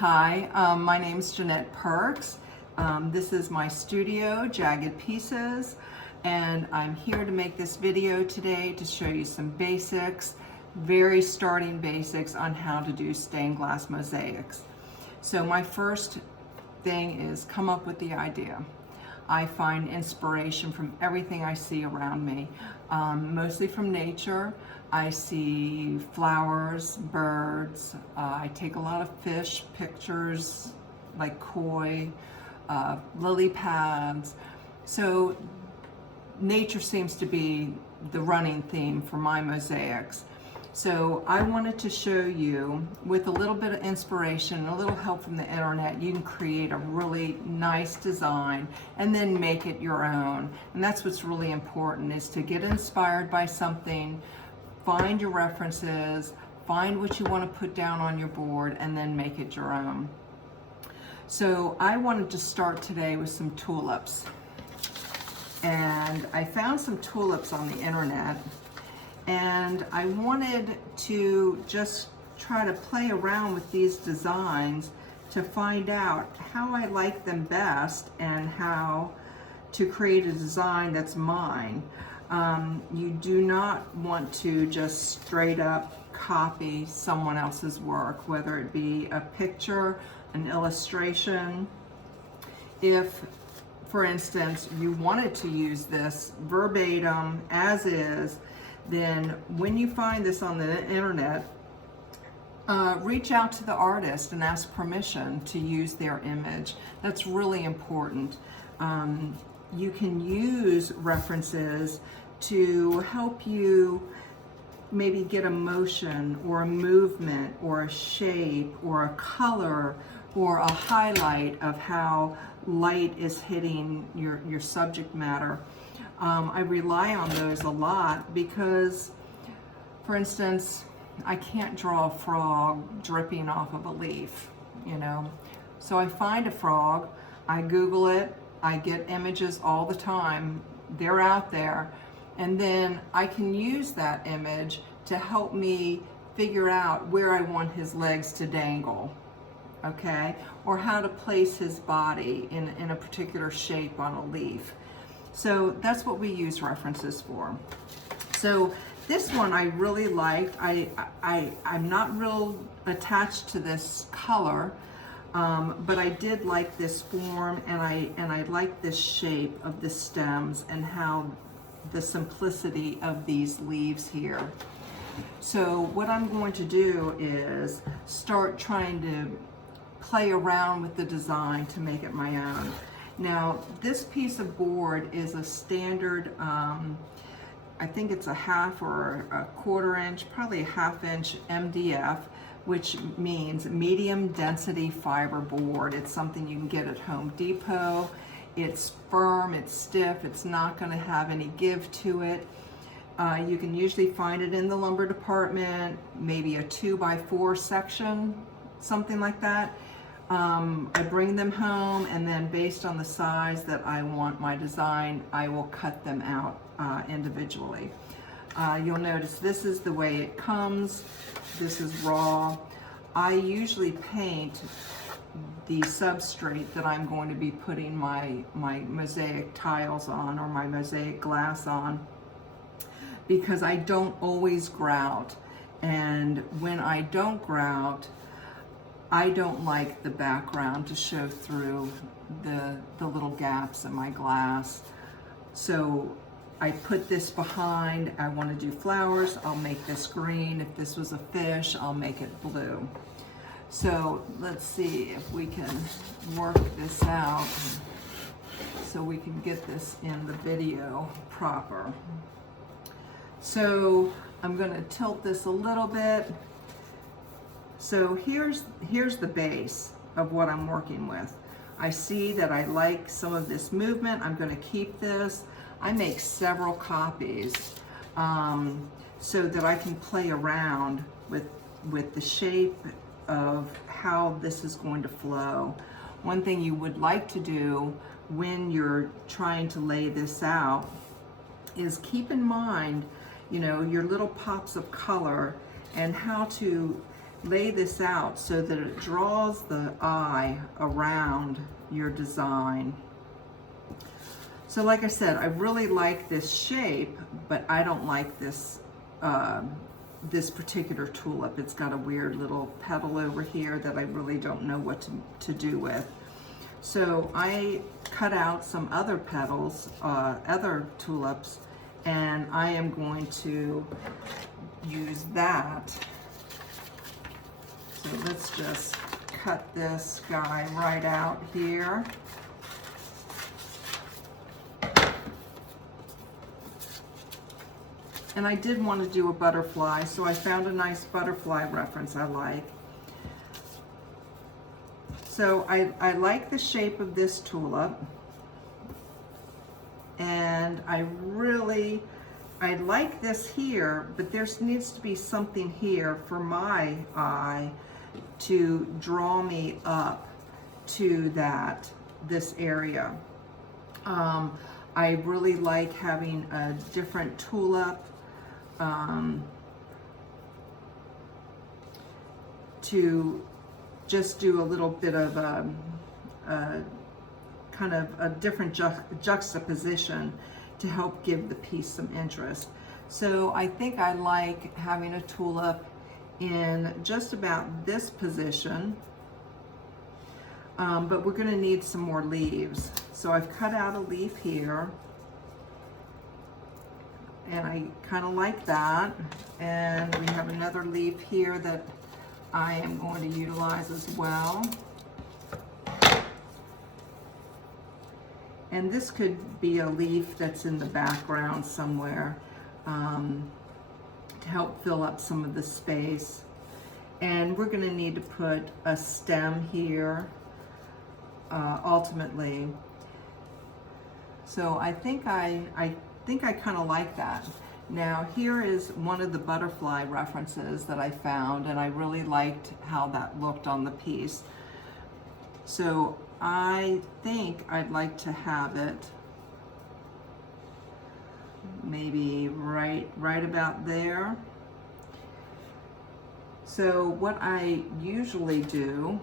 Hi, my name is Jeanette Perks. This is my studio, Jagged Pieces, and I'm here to make this video today to show you some basics, very starting basics on how to do stained glass mosaics. So my first thing is come up with the idea. I find inspiration from everything I see around me, mostly from nature. I see flowers, birds. I take a lot of fish pictures, like koi, lily pads. So nature seems to be the running theme for my mosaics. So I wanted to show you, with a little bit of inspiration, a little help from the internet, you can create a really nice design and then make it your own. And that's what's really important, is to get inspired by something, find your references, find what you want to put down on your board, and then make it your own. So I wanted to start today with some tulips. And I found some tulips on the internet, and I wanted to just try to play around with these designs to find out how I like them best and how to create a design that's mine. You do not want to just straight up copy someone else's work, whether it be a picture, an illustration. If, for instance, you wanted to use this verbatim as is, then when you find this on the internet, reach out to the artist and ask permission to use their image. That's really important. You can use references to help you maybe get a motion or a movement or a shape or a color or a highlight of how light is hitting your subject matter. I rely on those a lot because, for instance, I can't draw a frog dripping off of a leaf, you know. So I find a frog, I Google it, I get images all the time, they're out there, and then I can use that image to help me figure out where I want his legs to dangle, okay? Or how to place his body in a particular shape on a leaf. So that's what we use references for. So this one I really liked. I'm not real attached to this color, but I did like this form, and I like this shape of the stems and how the simplicity of these leaves here. So what I'm going to do is start trying to play around with the design to make it my own. Now, this piece of board is a standard, I think it's a half or a quarter inch, probably a half inch MDF, which means medium density fiber board. It's something you can get at Home Depot. It's firm, it's stiff, it's not going to have any give to it. You can usually find it in the lumber department, maybe a 2x4 section, something like that. I bring them home, and then based on the size that I want my design, I will cut them out individually. You'll notice this is the way it comes. This is raw. I usually paint the substrate that I'm going to be putting my mosaic tiles on, or my mosaic glass on, because I don't always grout. And when I don't grout, I don't like the background to show through the little gaps in my glass. So I put this behind. I want to do flowers, I'll make this green. If this was a fish, I'll make it blue. So let's see if we can work this out so we can get this in the video proper. So I'm going to tilt this a little bit. So here's the base of what I'm working with. I see that I like some of this movement. I'm going to keep this. I make several copies so that I can play around with the shape of how this is going to flow. One thing you would like to do when you're trying to lay this out is keep in mind, you know, your little pops of color and how to lay this out so that it draws the eye around your design. So like I said, I really like this shape, but I don't like this this particular tulip. It's got a weird little petal over here that I really don't know what to do with. So I cut out some other petals, other tulips, and I am going to use that. So let's just cut this guy right out here. And I did want to do a butterfly, so I found a nice butterfly reference I like. So I like the shape of this tulip, and I like this here, but there needs to be something here for my eye to draw me up to this area. I really like having a different tulip to just do a little bit of kind of a different juxtaposition to help give the piece some interest. So I think I like having a tulip in just about this position, but we're going to need some more leaves. So I've cut out a leaf here, and I kind of like that. And we have another leaf here that I am going to utilize as well. And this could be a leaf that's in the background somewhere to help fill up some of the space. And we're going to need to put a stem here ultimately. So I think I kind of like that. Now here is one of the butterfly references that I found, and I really liked how that looked on the piece. So I think I'd like to have it maybe right about there. So what I usually do